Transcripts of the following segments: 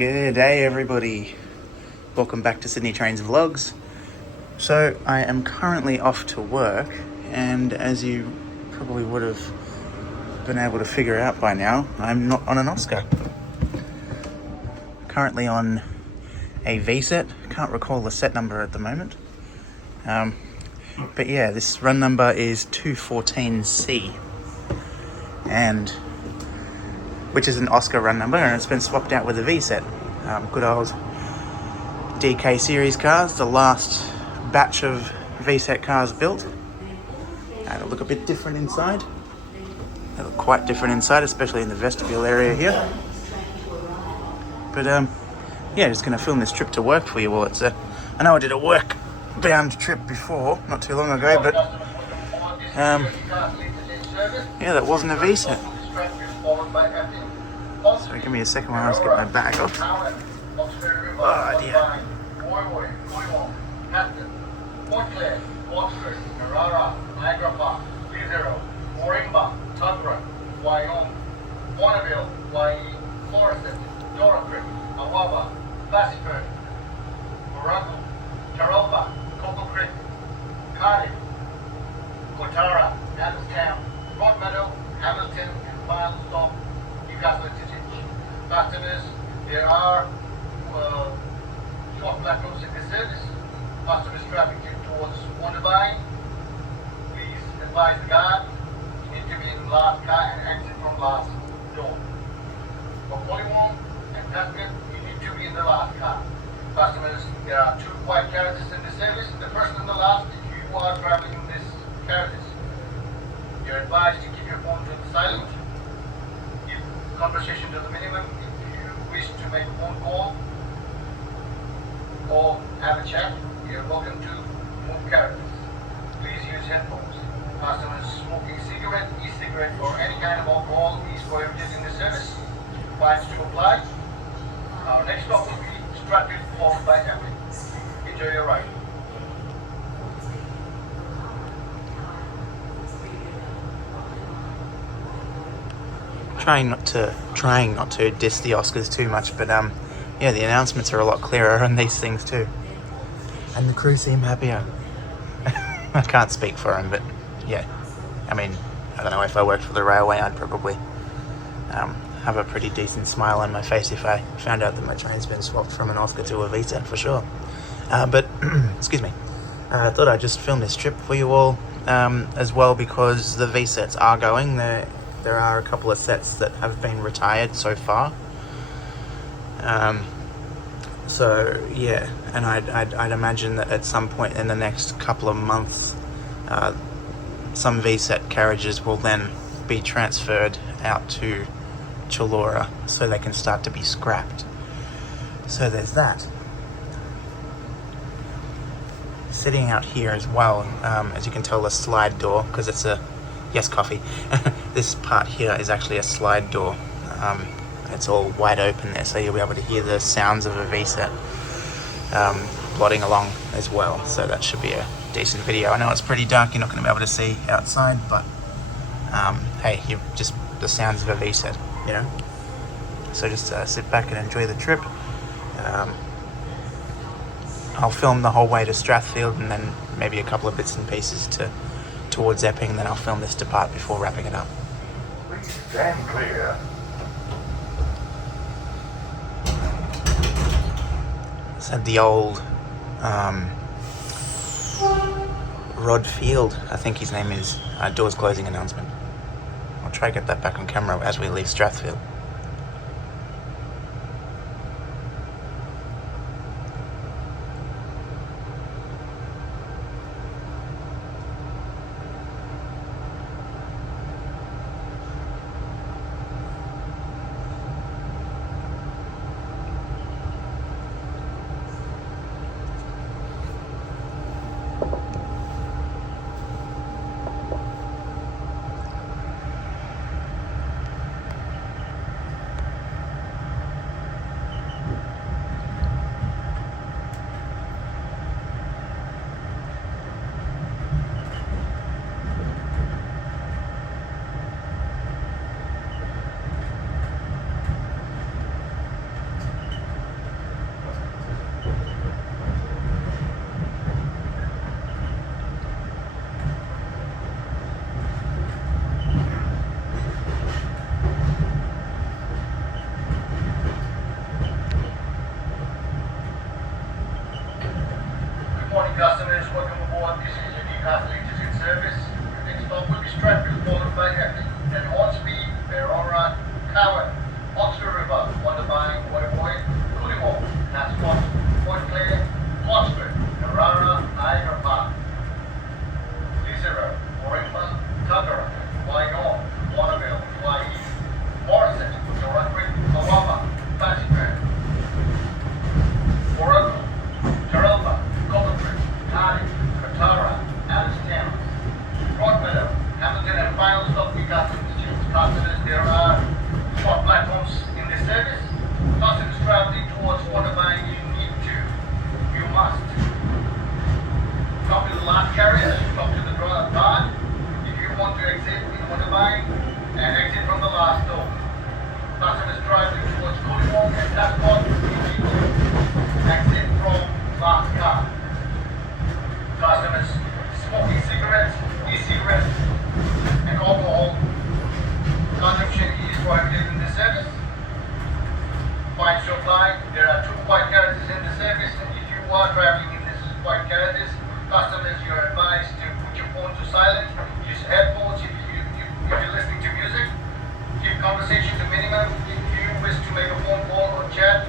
Good day, everybody. Welcome back to Sydney Trains Vlogs. So I am currently off to work, and as you probably would have been able to figure out by now, I'm not on an Oscar. Currently on a V set. Can't recall the set number at the moment. But yeah, this run number is 214C, and which is an Oscar run number, and it's been swapped out with a V set. Good old DK series cars, the last batch of V set cars built. They look a bit different inside. They look quite different inside, especially in the vestibule area here. But yeah, just going to film this trip to work for you all. I know I did a work-bound trip before, not too long ago, but yeah, that wasn't a V set. So give me a second while I just get my bag off. Oh dear. There are short platforms in this service. Customers trafficking towards Wonderby. Please advise the guard. You need to be in the last car and exit from last door. For Polywall and Strathfield, you need to be in the last car. Customers, there are two white carriages in this service. The first and the last, if you are traveling in these carriages, you're advised to keep your phone to silent. Keep conversation to the minimum. Wish to make a phone call or have a chat, you're welcome to move carriages. Please use headphones. Customers smoking cigarette, e-cigarette, or any kind of alcohol is prohibited in the service. Fines to apply. Our next stop will be Strathfield, followed by Epping. Enjoy your ride. Trying not to diss the Oscars too much, but yeah, the announcements are a lot clearer on these things too, and the crew seem happier. I can't speak for them, but yeah, I mean, I don't know, if I worked for the railway, I'd probably have a pretty decent smile on my face if I found out that my train's been swapped from an Oscar to a V set, for sure. But excuse me, I thought I'd just film this trip for you all as well, because the V sets are going there. There are a couple of sets that have been retired so far. So yeah, and I'd imagine that at some point in the next couple of months, some V set carriages will then be transferred out to Chullora so they can start to be scrapped. So there's that. Sitting out here as well, as you can tell, a slide door, because it's a yes, coffee. This part here is actually a slide door. It's all wide open there, so you'll be able to hear the sounds of a V set plodding along as well. So that should be a decent video. I know it's pretty dark, you're not going to be able to see outside, but hey, you just the sounds of a V set, you know. So just sit back and enjoy the trip. I'll film the whole way to Strathfield, and then maybe a couple of bits and pieces towards Epping, then I'll film this part before wrapping it up. Please stand clear. It's had the old Rod Field, I think his name is, doors closing announcement. I'll try to get that back on camera as we leave Strathfield. service. Customers traveling towards Waterbank, you must come to the last carrier, come to the guard. If you want to exit in Waterbank, and exit from the last door. Customers traveling towards Coolymore and Tasmont, exit from last car. Customers smoking cigarettes, e-cigarettes, and alcohol consumption is prohibited in this service. Fines to apply. There are 2 white carriages in the service, and if you are traveling in this white carriages, customers, you are advised to put your phone to silent, use headphones if you're listening to music, keep conversation to minimum. If you wish to make a phone call or chat,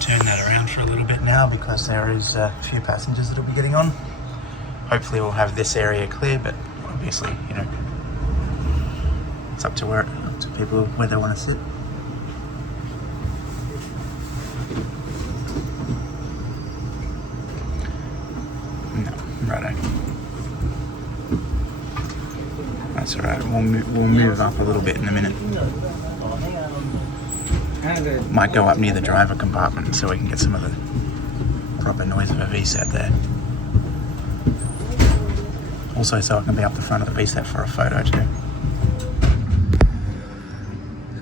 might turn that around for a little bit now because there is a few passengers that will be getting on. Hopefully we'll have this area clear, but obviously, you know, it's up to people where they want to sit. No, righto. That's all right. We'll move up a little bit in a minute. Might go up near the driver compartment so we can get some of the proper noise of a V Set there. Also, so I can be up the front of the V Set for a photo too.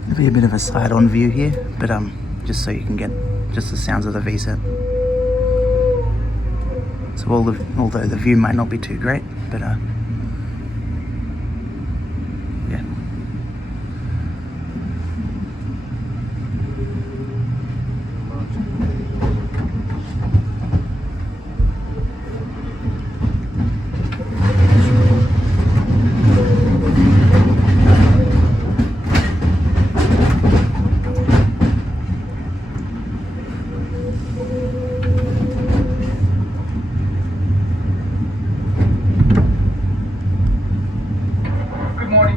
There'll be a bit of a side-on view here, but just so you can get just the sounds of the V Set. So although the view might not be too great, but yeah.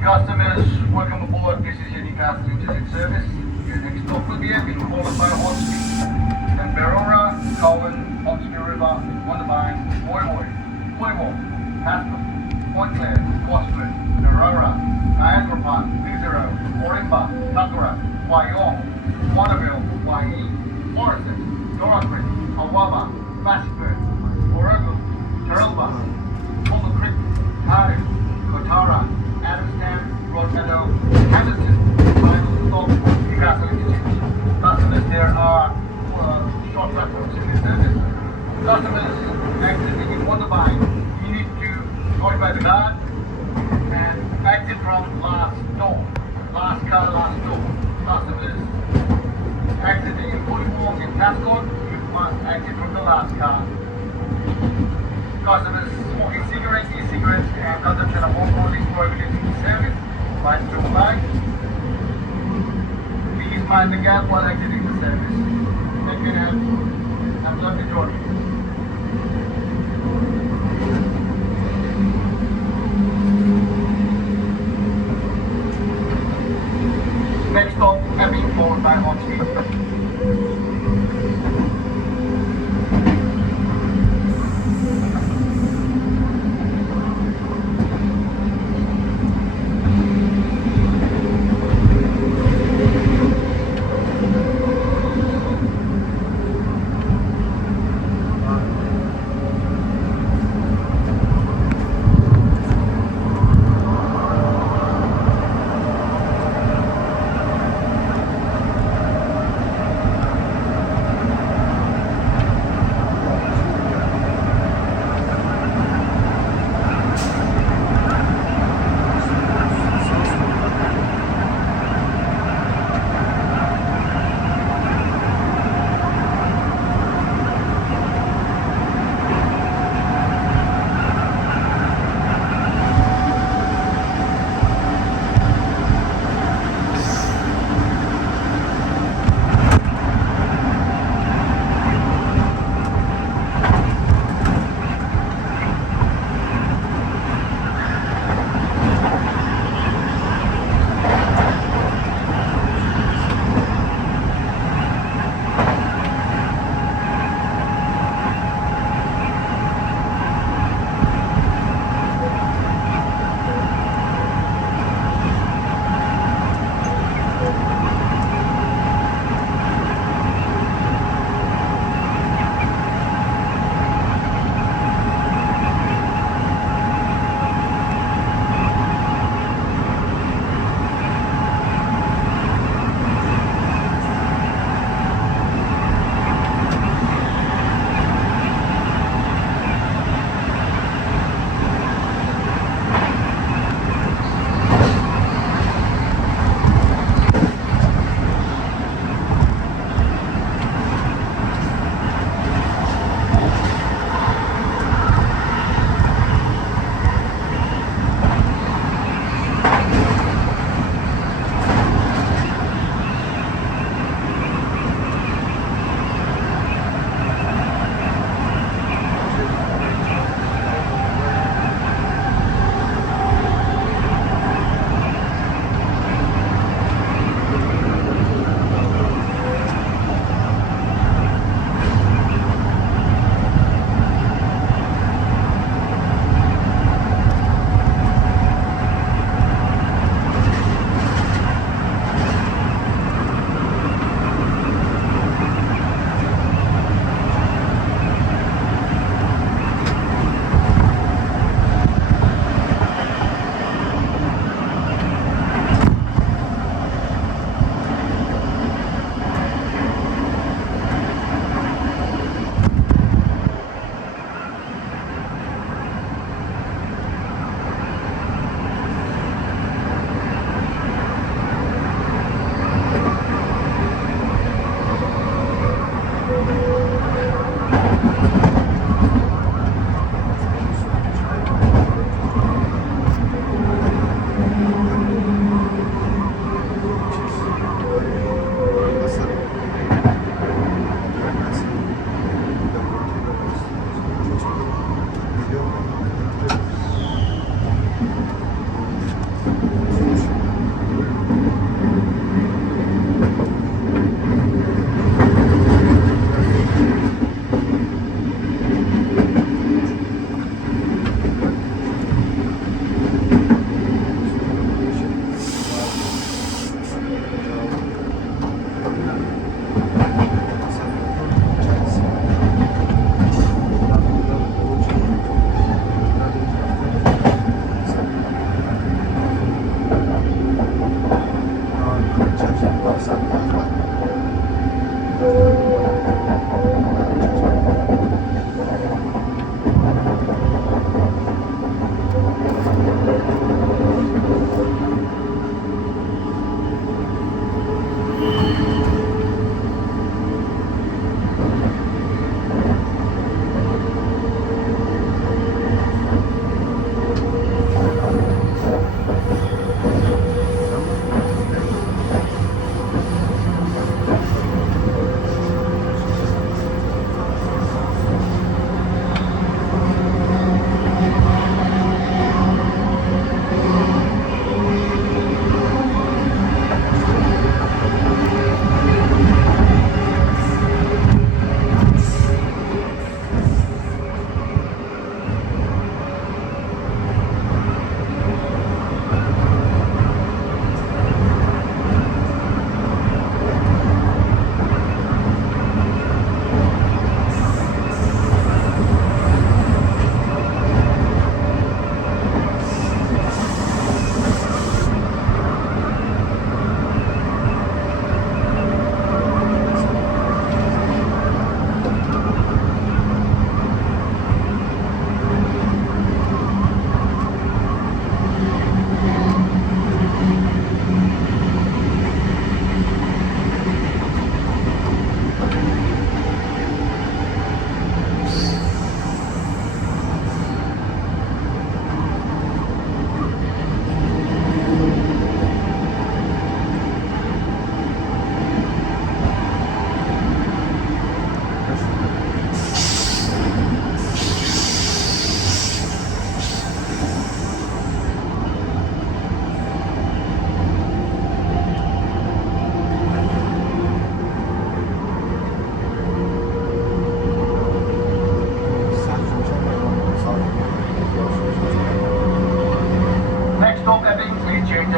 Customers, welcome aboard. This is your Newcastle Intercity service. Your next stop will be Epping, followed by Hawkesbury, then Berowra, Cowan, Hawkesbury River, Wonderbyne, Moywall, Paston, Point Clare, Gosford, Berowra, Niagara Park, Lisero, Orimba, Takura, Wyong, Waterville, Waii, Morrison, Dorothy, Awaba, Bassford, Oregon, Turlba, Polo Creek, Cardiff, Kotara, Adamstown, Broadmeadow, Hamilton, final stop, Newcastle Intercity. Customers, there are short platforms in this service. Customers exiting in Wonderbyne, you need to notify the guard and exit from last door. Last car, last door. Customers exiting in Woodwalk in Tascott, you must exit from the last car. Customers smoking cigarettes, e-cigarettes, and consumption of alcohol is prohibited in the service. Lights to flag. Please mind the gap while exiting the service. Thank you and have a lovely journey. Next stop, Epping, followed by Hawkesbury.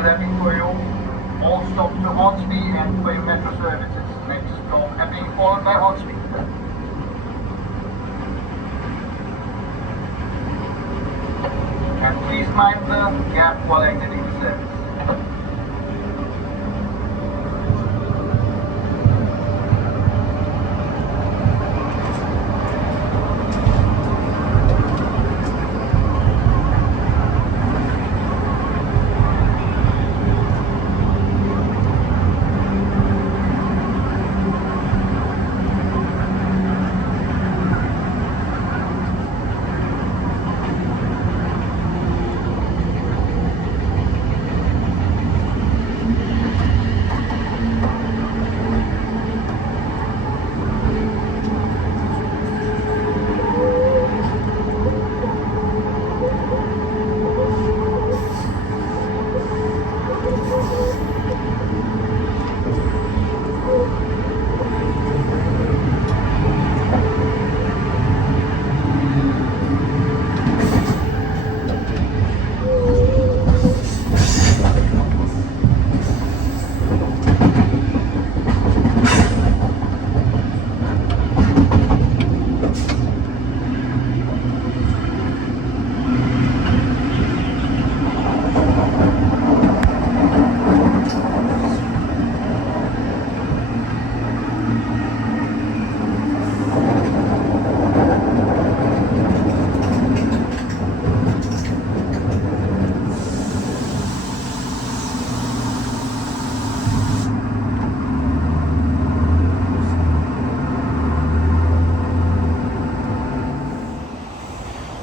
of Epping for you. All stops to Hornsby and for your metro services. Next stop Epping followed by Hornsby. And please mind the gap while exiting the service.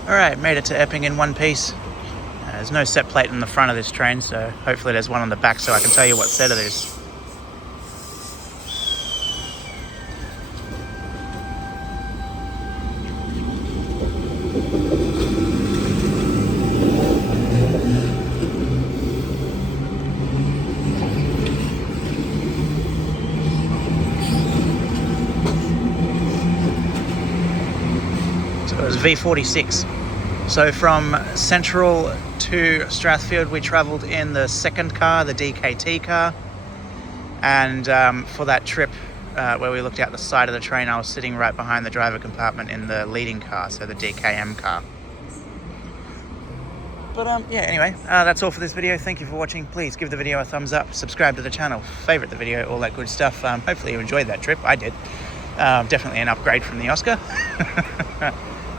Alright, made it to Epping in one piece. There's no set plate on the front of this train, so hopefully there's one on the back so I can tell you what set it is. So it was V46. So from Central to Strathfield, we travelled in the second car, the DKT car. And for that trip where we looked out the side of the train, I was sitting right behind the driver compartment in the leading car, so the DKM car. But yeah, anyway, that's all for this video. Thank you for watching. Please give the video a thumbs up, subscribe to the channel, favourite the video, all that good stuff. Hopefully you enjoyed that trip. I did. Definitely an upgrade from the Oscar.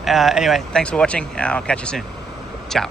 Anyway, thanks for watching. I'll catch you soon. Ciao.